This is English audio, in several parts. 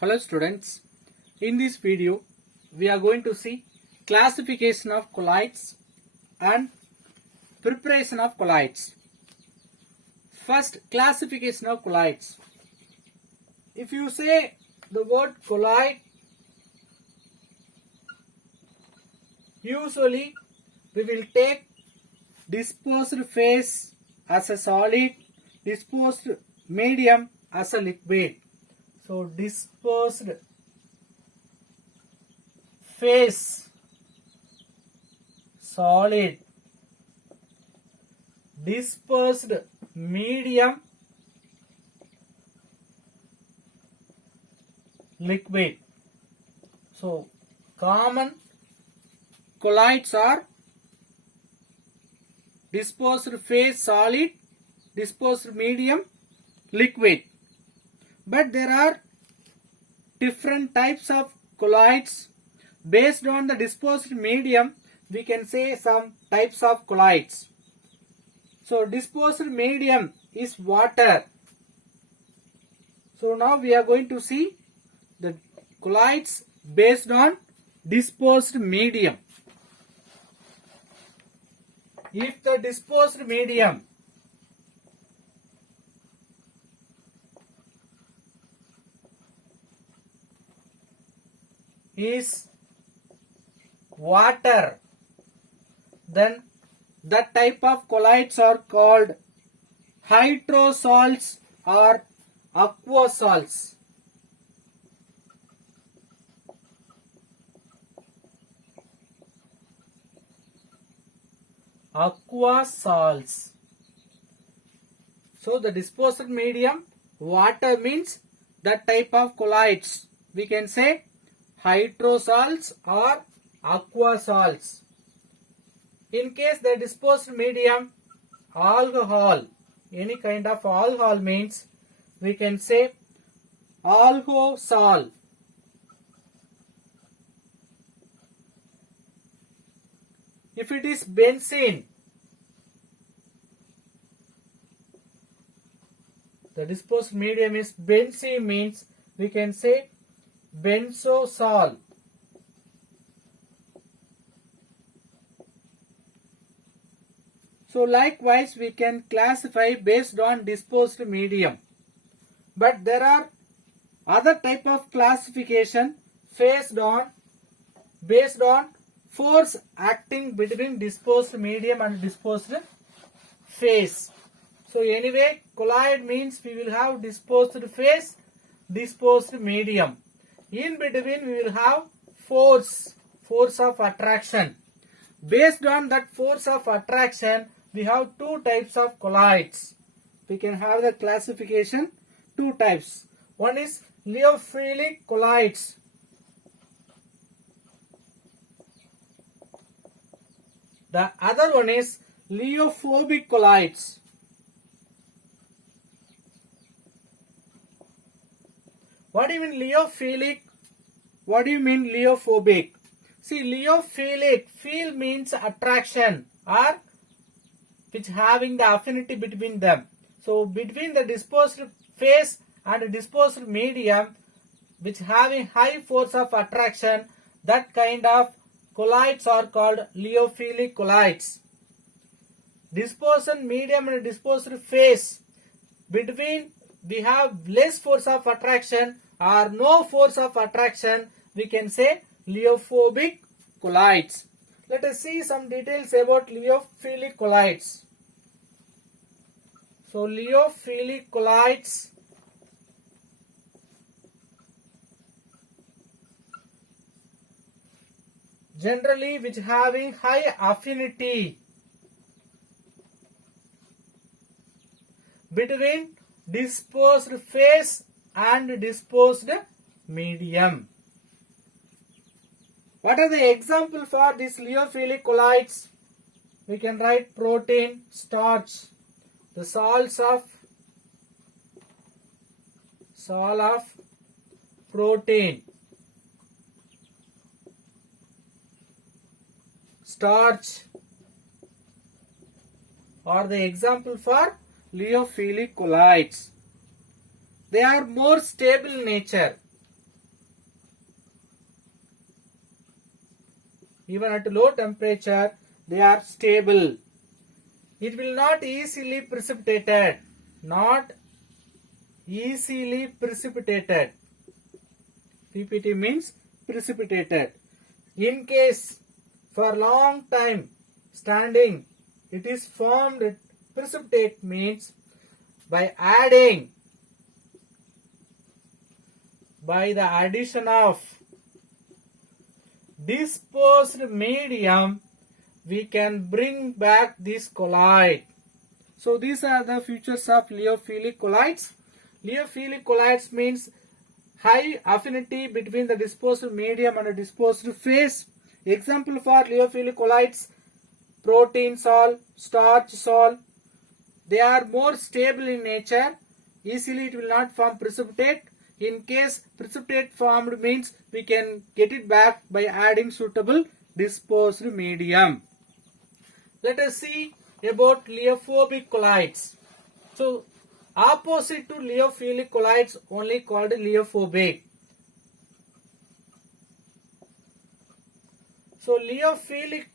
Hello students, in this video we are going to see classification of colloids and preparation of colloids. First, classification of colloids. If you say the word colloid, usually we will take disposed phase as a solid, disposed medium as a liquid. So disposed phase solid, dispersed medium liquid. So common colloids are disposed phase solid, disposed medium liquid. But there are different types of colloids. Based on the disposed medium, we can say some types of colloids. So disposed medium is water. So now we are going to see the colloids based on disposed medium. If the disposed medium is water, then that type of colloids are called hydrosols or aquasols. Aquasols. So the disposed medium water means that type of colloids. We can say hydrosols or aquasols. In case the disposed medium alcohol, any kind of alcohol means we can say alcohol. If it is benzene, the disposed medium is benzene means we can say benzosol. So likewise we can classify based on disposed medium. But there are other type of classification based on force acting between disposed medium and disposed phase. So anyway, colloid means we will have disposed phase, disposed medium. In between we will have force of attraction. Based on that force of attraction, we have two types of colloids. We can have the classification two types. One is lyophilic colloids. The other one is lyophobic colloids. What do you mean lyophilic? What do you mean lyophobic? See, lyophilic, feel means attraction or which having the affinity between them. So between the disposed phase and disposed medium which having high force of attraction, that kind of colloids are called lyophilic colloids. Disposed medium and disposed phase, between we have less force of attraction or no force of attraction, we can say lyophobic colloids. Let us see some details about lyophilic colloids. So lyophilic colloids generally which having high affinity between disposed phase and disposed medium. What are the examples for these lyophilic colloids? We can write protein, starch, the salts of protein, starch are the example for lyophilic colloids. They are more stable in nature. even at low temperature, they are stable. It will not easily precipitated. Not easily precipitated. PPT means precipitated. In case for long time standing, it is formed. Precipitate means by the addition of disposed medium, we can bring back this colloid. So these are the features of lyophilic colloids. Lyophilic colloids means high affinity between the disposed medium and the disposed phase. Example for lyophilic colloids: protein sol, starch sol. They are more stable in nature. Easily it will not form precipitate. In case precipitate formed means we can get it back by adding suitable disposed medium. Let us see about lyeophobic colloids. So opposite to lyophilic colloids, only called lyeophobic. So lyophilic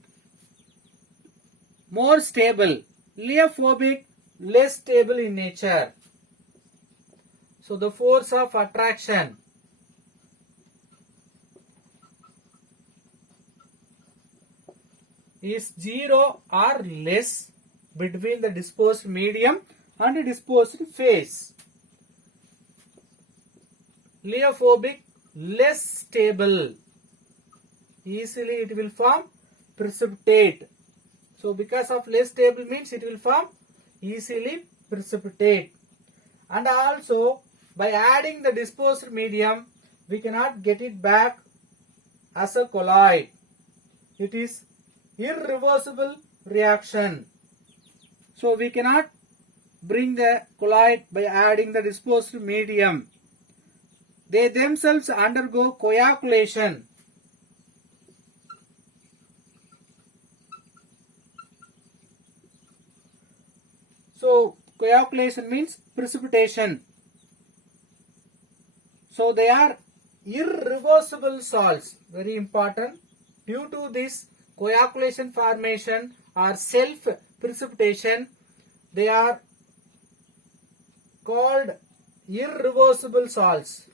more stable, lyeophobic less stable in nature. So the force of attraction is 0 or less between the disposed medium and the disposed phase. Lyeophobic less stable. Easily it will form precipitate. So because of less stable means it will form easily precipitate. And also by adding the disposed medium, we cannot get it back as a colloid. It is irreversible reaction. So we cannot bring the colloid by adding the disposed medium. They themselves undergo coagulation. So coagulation means precipitation. So they are irreversible salts. Very important. Due to this coagulation formation or self precipitation, they are called irreversible salts.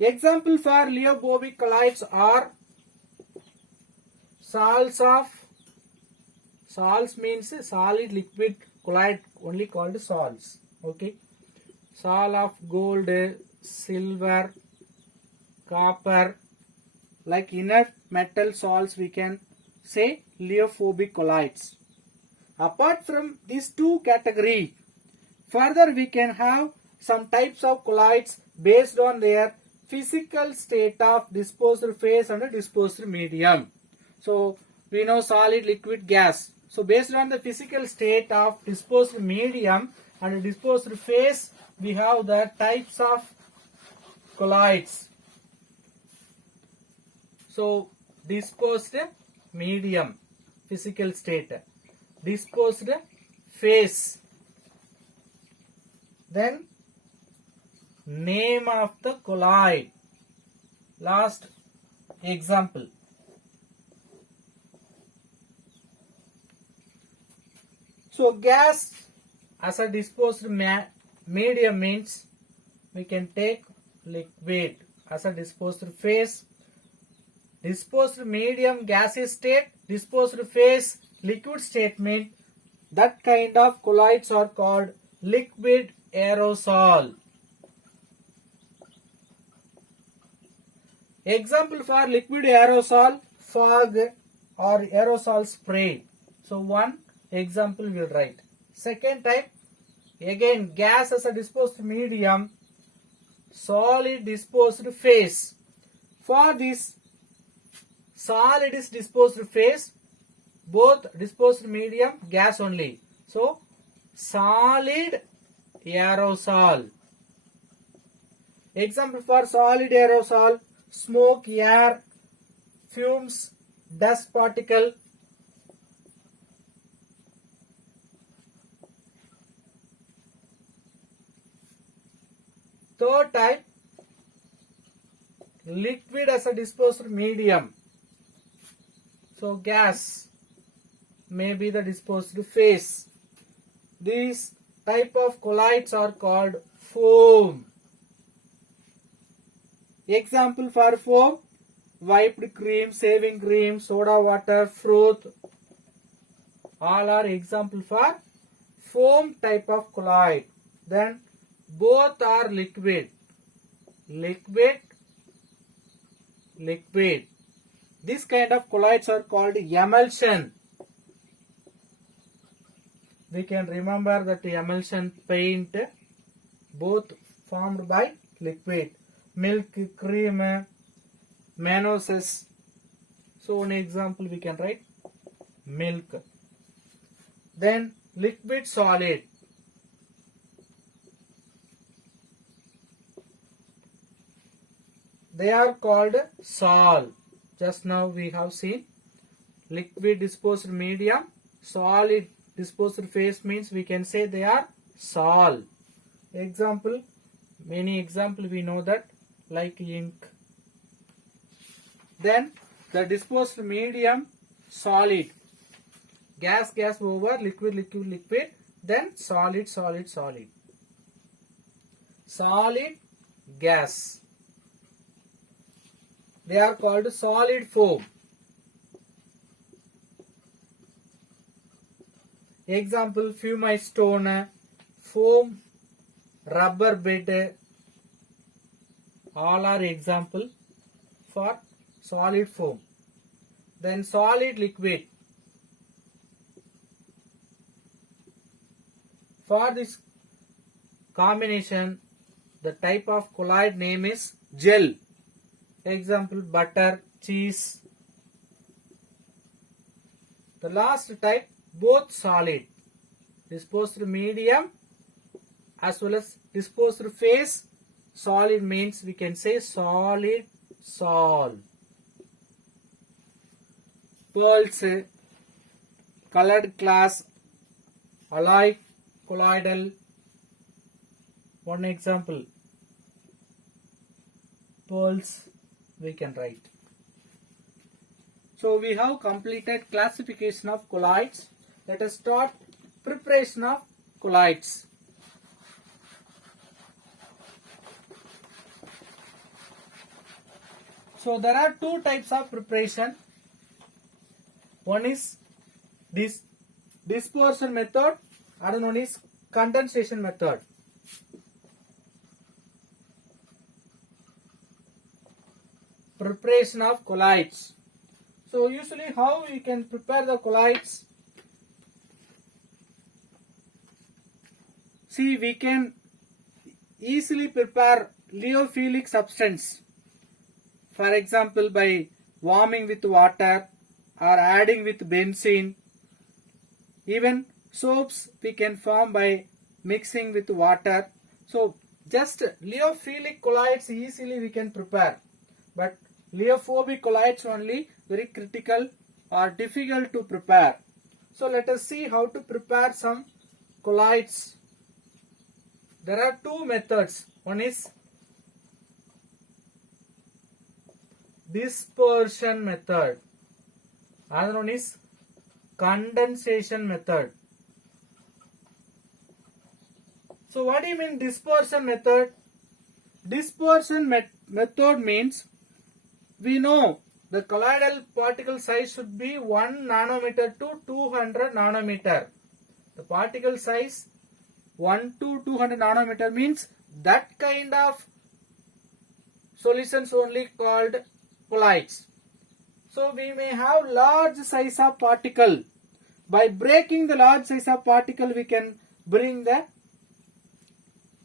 Example for lyeophobic colloids are salts means solid liquid colloid, only called salts. Okay, salt of gold, silver, copper, like inert metal salts, we can say lyeophobic colloids. Apart from these two categories, further we can have some types of colloids based on their physical state of disposed phase and disposed medium. So we know solid, liquid, gas. So based on the physical state of disposed medium and disposed phase, we have the types of colloids. So disposed medium, physical state, disposed phase, then name of the colloid. Last example. So gas as a disposed medium means we can take liquid as a disposed phase. Disposed medium gaseous state, disposed phase liquid state means that kind of colloids are called liquid aerosol. Example for liquid aerosol: fog or aerosol spray. So one example we'll write. Second type, again gas as a disposed medium, solid disposed phase. For this solid is disposed phase, both disposed medium gas only. So solid aerosol. Example for solid aerosol: smoke, air, fumes, dust particle. Third type, liquid as a disposed medium. So gas may be the disposed phase. These type of colloids are called foam. Example for foam: whipped cream, shaving cream, soda water, fruit. All are example for foam type of colloid. Then both are liquid. Liquid, liquid. This kind of colloids are called emulsion. We can remember that emulsion paint, both formed by liquid. Milk, cream, mayonnaise. So an example we can write milk. Then liquid, solid. They are called sol. Just now we have seen liquid disposed medium, solid disposed phase means we can say they are sol. Example, many example we know that, like ink. Then the disposed medium, solid. Gas, gas over, liquid, liquid, liquid. Then solid, solid, solid. Solid, gas. They are called solid foam. Example, pumice stone, foam, rubber bed. All are example for solid foam. Then solid liquid. For this combination, the type of colloid name is gel. Example, butter, cheese. The last type, both solid. Disposed medium as well as disposed phase. Solid means we can say solid, sol. Pearls, colored glass, alloy, colloidal. One example, pearls we can write. So we have completed classification of colloids. Let us start preparation of colloids. So there are two types of preparation. One is dispersion method, other one is condensation method. Preparation of colloids. So usually how we can prepare the colloids? See, we can easily prepare lipophilic substance. For example, by warming with water or adding with benzene. Even soaps we can form by mixing with water. So just lipophilic colloids easily we can prepare. But liophobic colloids only very critical or difficult to prepare. So let us see how to prepare some colloids. There are two methods. One is dispersion method. Another one is condensation method. So what do you mean dispersion method? Dispersion method means we know the colloidal particle size should be 1 nanometer to 200 nanometer. The particle size 1 to 200 nanometer means that kind of solutions only called colloids. So we may have large size of particle. By breaking the large size of particle, we can bring the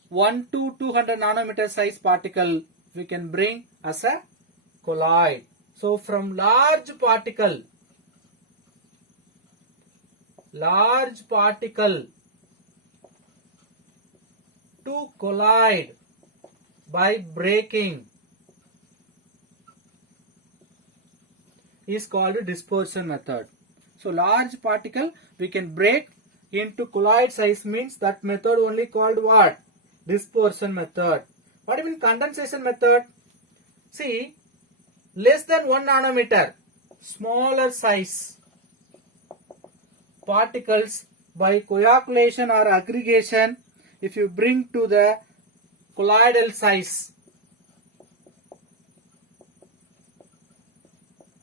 1 to 200 nanometer size particle. We can bring as a colloid. So from large particle to colloid by breaking is called dispersion method. So large particle we can break into colloid size means that method only called what? Dispersion method. What do you mean condensation method? See, less than 1 nanometer, smaller size particles by coagulation or aggregation, if you bring to the colloidal size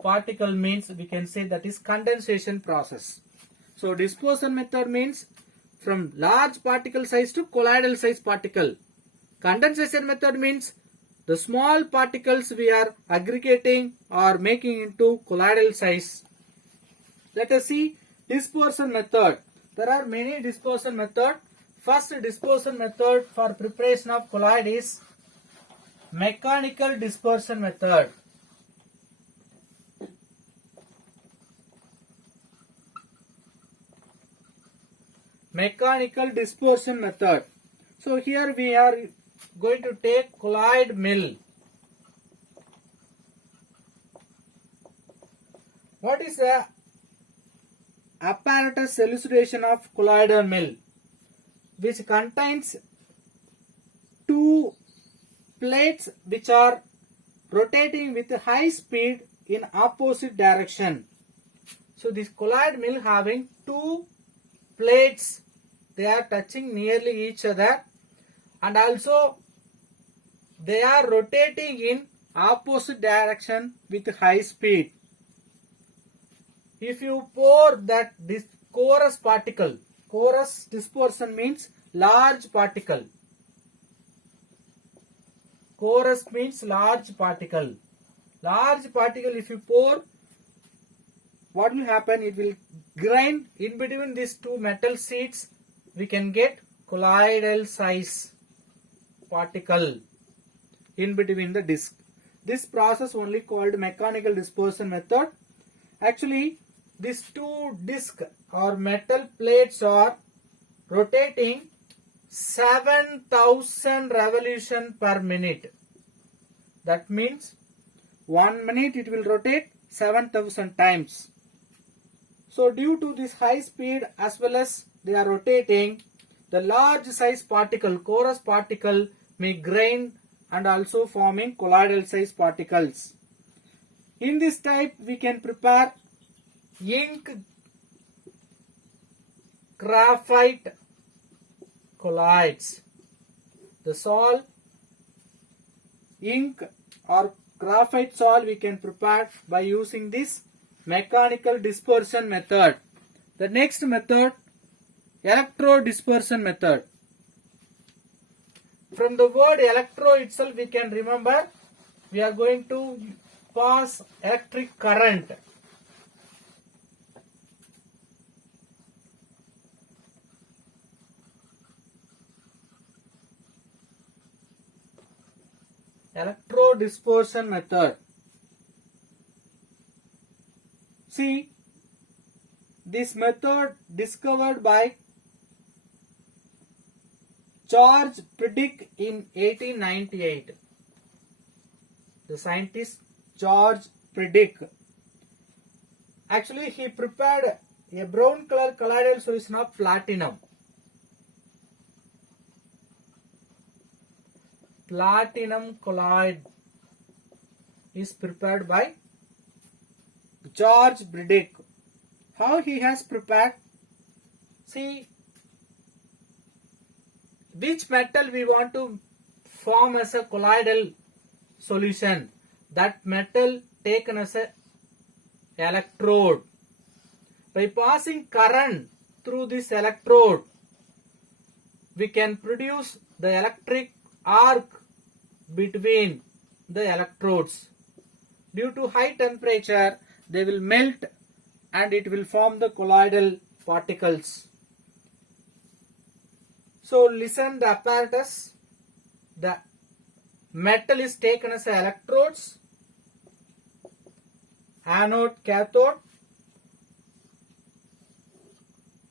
particle, means we can say that is condensation process. So dispersion method means from large particle size to colloidal size particle. Condensation method means the small particles we are aggregating or making into colloidal size. Let us see dispersion method. There are many dispersion method. First dispersion method for preparation of colloid is mechanical dispersion method. Mechanical dispersion method. So here we are going to take colloid mill. What is the apparatus elucidation of colloidal mill? Which contains two plates which are rotating with high speed in opposite direction. So this colloid mill having two plates, they are touching nearly each other, and also they are rotating in opposite direction with high speed. If you pour that this coarse particle, coarse dispersion means large particle. Coarse means large particle. Large particle if you pour, what will happen? It will grind in between these two metal sheets. We can get colloidal size particle in between the disc. This process only called mechanical dispersion method. Actually, these two disc or metal plates are rotating 7,000 revolution per minute. That means 1 minute it will rotate 7,000 times. So due to this high speed as well as they are rotating, the large size particle, coarse particle may grind and also forming colloidal size particles. In this type we can prepare ink graphite colloids. The salt, ink or graphite salt we can prepare by using this mechanical dispersion method. The next method, electrode dispersion method. From the word electro itself we can remember we are going to pass electric current. Electrode dispersion method. See, this method discovered by George Predict in 1898. The scientist George Predict. Actually, he prepared a brown color colloidal solution of platinum. Platinum colloid is prepared by George Predict. How he has prepared? See, which metal we want to form as a colloidal solution, that metal taken as a electrode. By passing current through this electrode, we can produce the electric arc between the electrodes. Due to high temperature, they will melt and it will form the colloidal particles. So listen the apparatus. The metal is taken as electrodes, anode, cathode,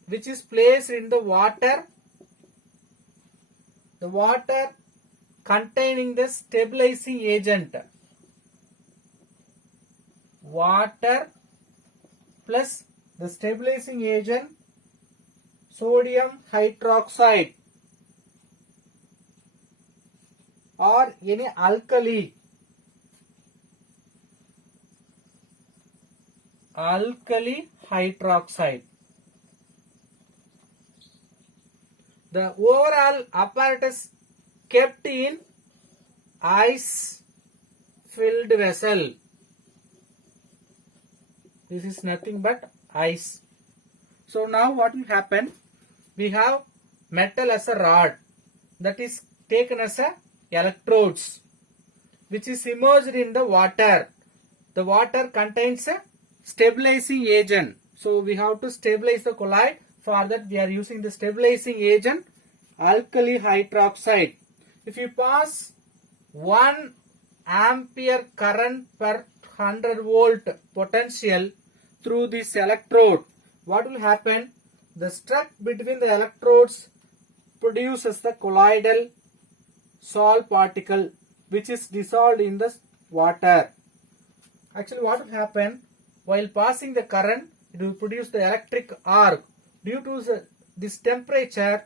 which is placed in the water. The water containing the stabilizing agent. Water plus the stabilizing agent sodium hydroxide or any alkali hydroxide. The overall apparatus kept in ice filled vessel. This is nothing but ice. So now what will happen? We have metal as a rod, that is taken as a electrodes, which is immersed in the water. The water contains a stabilizing agent. So we have to stabilize the colloid. For that we are using the stabilizing agent alkali hydroxide. If you pass 1 ampere current per 100 volt potential through this electrode, what will happen? The strut between the electrodes produces the colloidal salt particle, which is dissolved in the water. Actually, what will happen? While passing the current, it will produce the electric arc. Due to this temperature,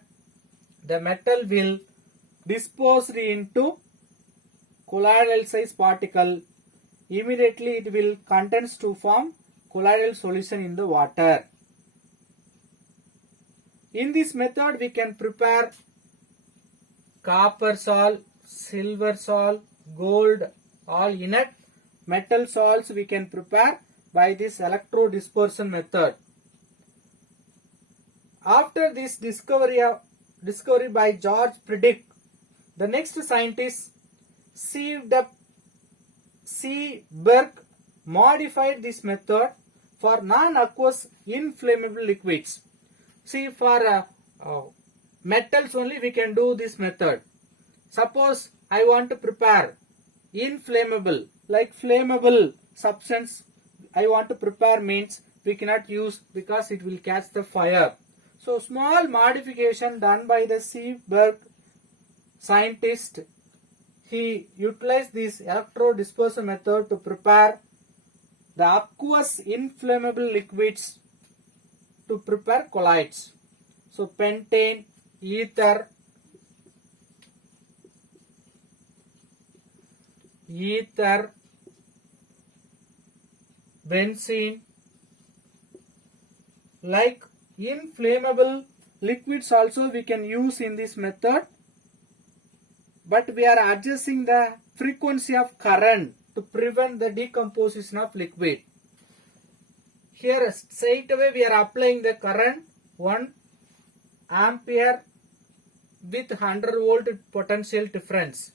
the metal will dispose into colloidal size particle. Immediately it will condense to form colloidal solution in the water. In this method we can prepare copper salt, silver salt, gold, all inert metal salts we can prepare by this electrodispersion method. After this discovery by George Predict, the next scientist C. Burke modified this method for non-aqueous inflammable liquids. See, for metals only we can do this method. Suppose I want to prepare inflammable, like flammable substance I want to prepare, means we cannot use because it will catch the fire. So small modification done by the C. Burke scientist, he utilized this electrodispersion method to prepare the aqueous inflammable liquids to prepare colloids. So pentane, ether, benzene, like inflammable liquids also we can use in this method, but we are adjusting the frequency of current to prevent the decomposition of liquid. Here straight away we are applying the current 1 ampere with 100 volt potential difference.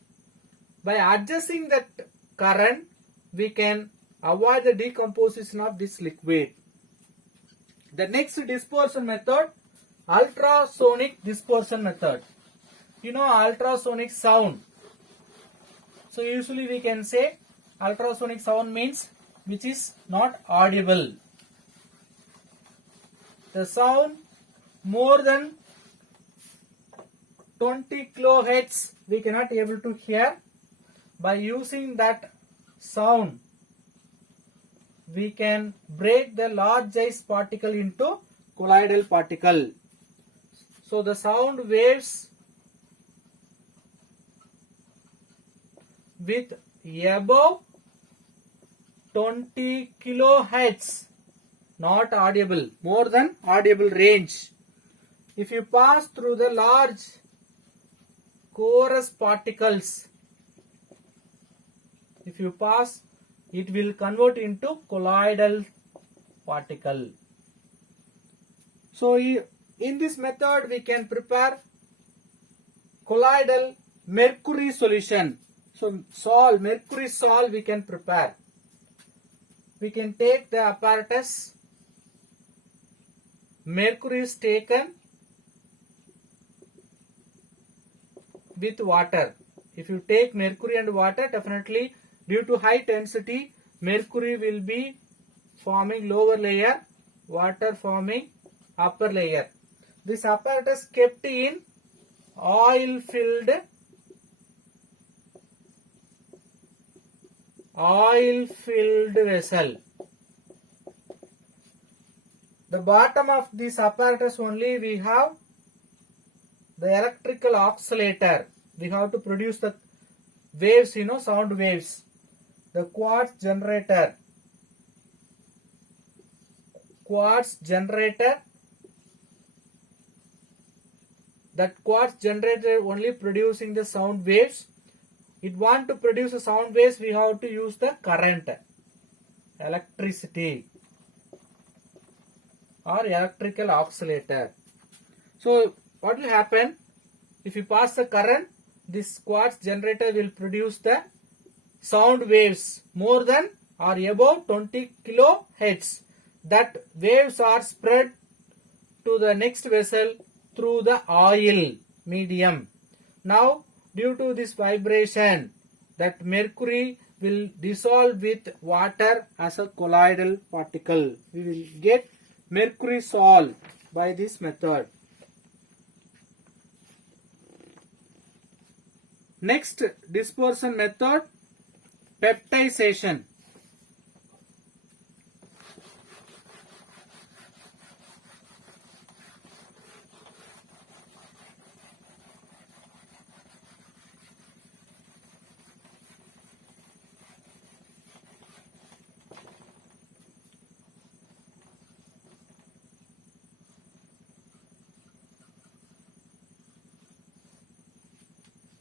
By adjusting that current, we can avoid the decomposition of this liquid. The next dispersion method, ultrasonic dispersion method. You know ultrasonic sound. So usually we can say ultrasonic sound means which is not audible. The sound more than 20 kilohertz we cannot able to hear. By using that sound, we can break the large size particle into colloidal particle. So the sound waves with above 20 kilohertz, not audible, more than audible range. If you pass through the large coarse particles, if you pass, it will convert into colloidal particle. So in this method we can prepare colloidal mercury solution. So mercury salt we can prepare. We can take the apparatus, mercury is taken with water. If you take mercury and water, definitely due to high density, mercury will be forming lower layer, water forming upper layer. This apparatus kept in oil-filled vessel. The bottom of this apparatus only we have the electrical oscillator. We have to produce the waves, sound waves. The quartz generator. That quartz generator only producing the sound waves. It want to produce the sound waves, we have to use the current, electricity, or electrical oscillator. So what will happen? If you pass the current, this quartz generator will produce the sound waves more than or above 20 kilohertz. That waves are spread to the next vessel through the oil medium. Now, due to this vibration, that mercury will dissolve with water as a colloidal particle. We will get mercury sol by this method. Next dispersion method, peptization.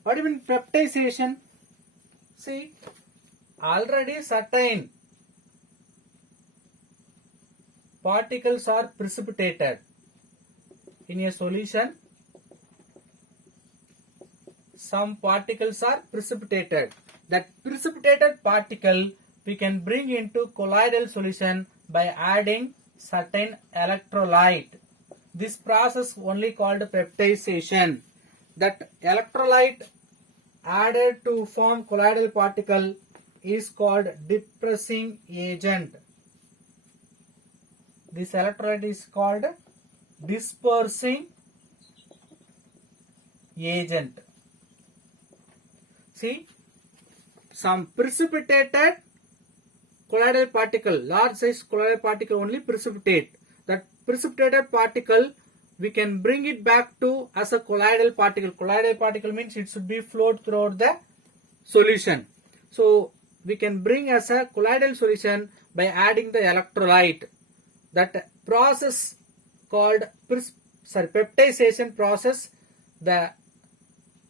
What do you mean peptization? See, already certain particles are precipitated in a solution. Some particles are precipitated. That precipitated particle we can bring into colloidal solution by adding certain electrolyte. This process only called peptization. That electrolyte added to form colloidal particle is called dispersing agent. This electrolyte is called dispersing agent. See, some precipitated colloidal particle, large size colloidal particle only precipitate. That precipitated particle we can bring it back to as a colloidal particle. Colloidal particle means it should be flowed throughout the solution. So we can bring as a colloidal solution by adding the electrolyte. That process called peptization process. The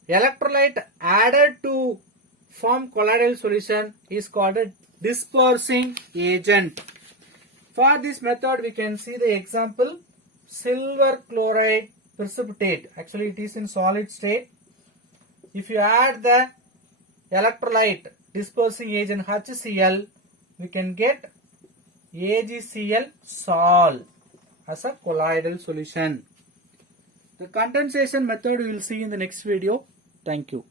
electrolyte added to form colloidal solution is called a dispersing agent. For this method we can see the example. Silver chloride precipitate. Actually it is in solid state. If you add the electrolyte dispersing agent HCl, we can get AgCl sol as a colloidal solution. The condensation method we will see in the next video. Thank you.